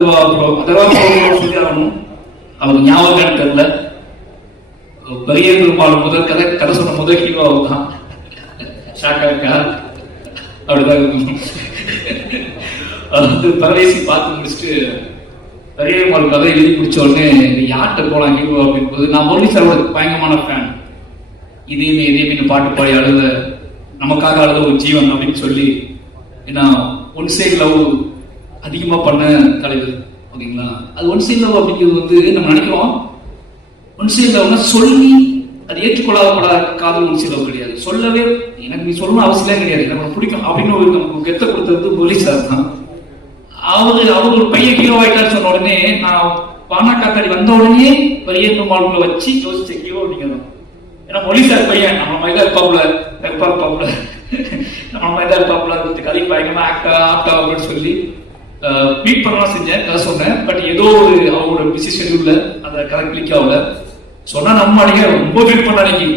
சொல்லி ஆகணும். அவருக்கு ஞாபகம் தெரியல. பெரிய பெருமாள் முதல் கதை சொன்ன முதல் ஹீரோ அவர் தான். ஷாக்கா இருக்கா? அப்படிதான் பரதேசி பார்த்து முடிச்சுட்டு பெரிய பெருமாள் கதை எழுதி முடிச்ச உடனே யார்கிட்ட போலாம் ஹீரோ அப்படின்னு நான் முரளி சாரோட பயங்கரமான ஃபேன். இதே பாட்டு பாடி அழுத நமக்காக அழுத ஒரு ஜீவன் அப்படின்னு சொல்லி, ஏன்னா ஒன் சைட் லவ் அதிகமா பண்ண தலைவர். ஓகேங்களா? அது ஒன் சைட் லவ் அப்படிங்கிறது நம்ம நினைக்கிறோம். ஒன் சைட் லவ்னா சொல்லி அது ஏற்றுக்கொள்ளாத காதல் ஒன் சைட் லவ் கிடையாது. சொல்லவே எனக்கு நீ சொல்லணும் அவசியம் கிடையாது, எனக்கு பிடிக்கும் அப்படின்னு ஒரு நமக்கு கெத்த கொடுத்தது முரளி சார் தான். அவர் ஒரு பையன் ஹீரோ ஆயிட்டான்னு சொன்ன உடனே நான் பானா காத்தாடி வந்த உடனே பெரிய பெருமாளுக்குள்ள வச்சு யோசிச்ச ஹீரோ அப்படிங்கிறோம். ஏன்னா முரளி சார் பையன் நம்ம மைதா இருப்பாப்புல நம்ம மைதா இருப்பாப்புல கதை பயங்கரமா ஆக்டா அப்படின்னு சொல்லி மீட் பண்ணலாம் செஞ்சேன், கதை சொன்னேன். பட் ஏதோ ஒரு அவரோட பிஸி ஷெட்யூல்ல அந்த கதை கிளிக் ஆகல. சொன்னா நம்ம அன்னைக்கு ரொம்ப ஃபீல் பண்ண அன்னைக்கு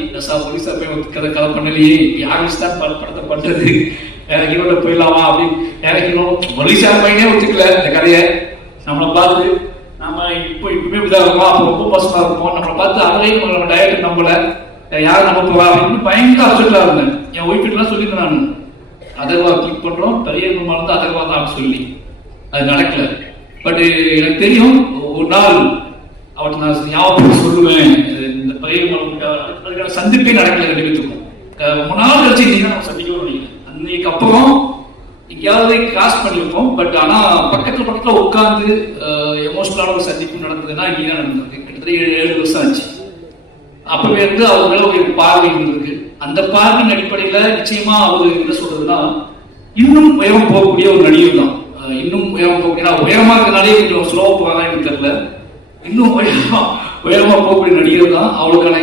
போலீஸா போய் கதை பண்ணலையே, யாருக்கு தான் படத்தை பண்றது, ஹீரோட போயிடலாமா அப்படின்னு ஹீரோ போலீஸா பையனே ஒத்துக்கல இந்த கதையை. நம்மளை பார்த்து நம்ம இப்பவுமே இப்படிதான் இருக்கோம், அப்போ ரொம்ப பசமா இருப்போம். நம்மளை பார்த்து அவரையும் நம்ம டைரக்டர் நம்பல, யாரும் நம்ப போறா அப்படின்னு பயங்கர அப்செட்டா இருந்தேன். என் ஒய்ஃபிட்டெல்லாம் சொல்லியிருந்தேன் நான், அதர்வா கிளிக் பண்றோம் பெரிய பெருமாள் வந்து அதர்வா தான் சொல்லி. அது நடக்கல. பட் எனக்கு தெரியும் ஒரு நாள் அவற்றை நான் ஞாபகம் சொல்லுவேன். இந்த பெரிய அதுக்கான சந்திப்பே நடக்கல. ரெண்டு பேருக்கும் முன்னாள் கழிச்சு நீங்க தான் சந்திக்கணும் நினைக்கிறேன். அன்னைக்கு அப்புறம் எங்கேயாவது கிராஸ் பண்ணியிருக்கோம். பட் ஆனா பக்கத்துல உட்காந்து எமோஷனலான ஒரு சந்திப்பு நடந்ததுன்னா இங்கேதான் நடந்திருக்கு. கிட்டத்தட்ட 7 வருஷம் ஆச்சு. அப்பவே இருந்து அவர் மேல ஒரு பார்வை இருந்திருக்கு. அந்த பார்வையின் அடிப்படையில நிச்சயமா அவரு என்ன சொல்றதுன்னா இன்னும் உயரம் போகக்கூடிய ஒரு நடிகர் தான். இன்னும் உயரம் போகக்கூடிய உயரமா இருக்கிறனாலே கொஞ்சம் ஸ்லோவா போகலாம் எனக்கு தெரியல. இன்னும் உயரமா போகக்கூடிய நடிகர் தான். அவளுக்கான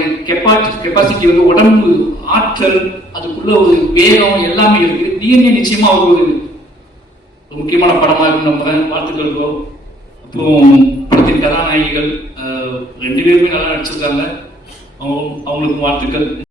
கெப்பாசிட்டி வந்து உடம்பு ஆற்றல், அதுக்குள்ள ஒரு வேகம் எல்லாமே இருக்கு. டிஎன்ஏ நிச்சயமா அவர் ஒரு முக்கியமான படமா இருக்கு. நம்ம வாழ்த்துக்களுக்கோ. அப்புறம் படத்தின் கதாநாயகிகள் 2 பேருமே நல்லா நடிச்சிருக்காங்க. அவங்களுக்கு வாழ்த்துக்கள்.